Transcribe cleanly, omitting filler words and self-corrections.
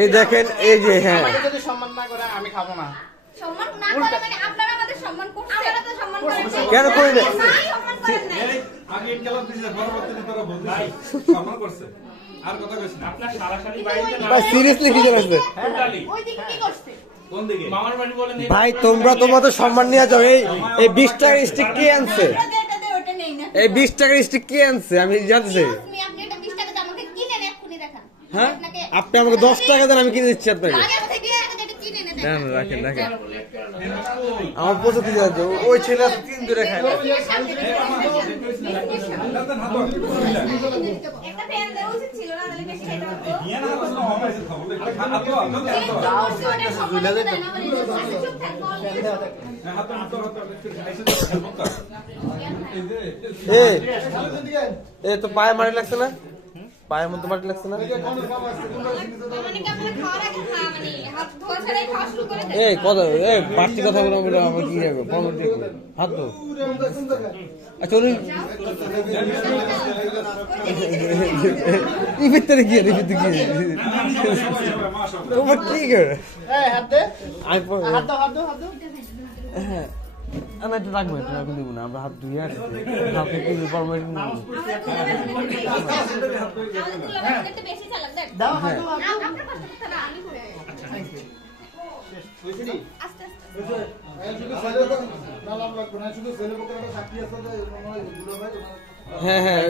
এই দেখেন এই যে হ্যাঁ যদি সম্মান না করে আমি খাবো না। সম্মান না করে মানে আপনারা আমাদের সম্মান করছেন, আমরা তো সম্মান করেন না। কেন করি না? সম্মান করেন না। আগে ইনকালাব দিছে পরবর্তীতে তোরা বলছিস সম্মান করছে আর কথা কইছ না আপনার সারাসারি বাড়িতে না ভাই সিরিয়াসলি কি জানাচ্ছে টোটালি ওই দিকে কি করছে? কোন দিকে মামার বাড়ি বলেন ভাই তোমরা তোমাদের সম্মান নিয়ে যাও এই 20 টাকার স্টিক কে আনছে আমরা যেটা দেই ওটা নেই না। এই 20 টাকার স্টিক কে আনছে আমি জানতে চাই আপনি এটা 20 টাকা দিয়ে আমাকে কিনে নেন, এক্ষুনি দেখান। হ্যাঁ আপনি আমাকে 10 টাকা দেন আমি কিনে দিচ্ছি আপনাকে আগে আমাকে 20 টাকা দিয়ে এটা কিনে নেন দেখান। দেন রাখেন রাখেন আমার পছন্দ দিয়ে যাচ্ছে ওই ছেলে তিন দূরে খায় না একটা ফ্যান দেওয়া উচিত ছিল না, তাহলে বেশি খাইতে পারতো। নিয়ে না তো হবে খাবো হাত তো ওটা সম্মান দেয় না, মানে চুপ থাক, বল। হাত তো খাইছে তো খেলবো তো এ তো পায়ে মারি লাগছে না পায়ের মধ্যে মারি লাগছে না মানে কি আপনারা খাওয়ার আগে মানে হাত ধোয়া ছাড়াই খাওয়া শুরু করে দেন? এই কথা এই বাড়তি কথা বলে বলে আমার কি হবে পরবর্তী দেখবে হাত তো আচ্ছা উনি এই ভিতরে গিয়ে তোমার কি করে এই হাত দে, আমি হাত দাও, হাত দাও, হাত দাও। হ্যাঁ আমি একটু রাখবো এটা রাখুন দেবো না আমরা হাত ধুয়ে আসছি হাতে কিন্তু পরবর্তী আমাদের তুলনায় একটু বেশি চালাক দেন। দাও, হাত দাও, হাত দাও। আপনার কষ্ট করতে না, আমি করে হইছে নি? আস্তে আস্তে হ্যাঁ হ্যাঁ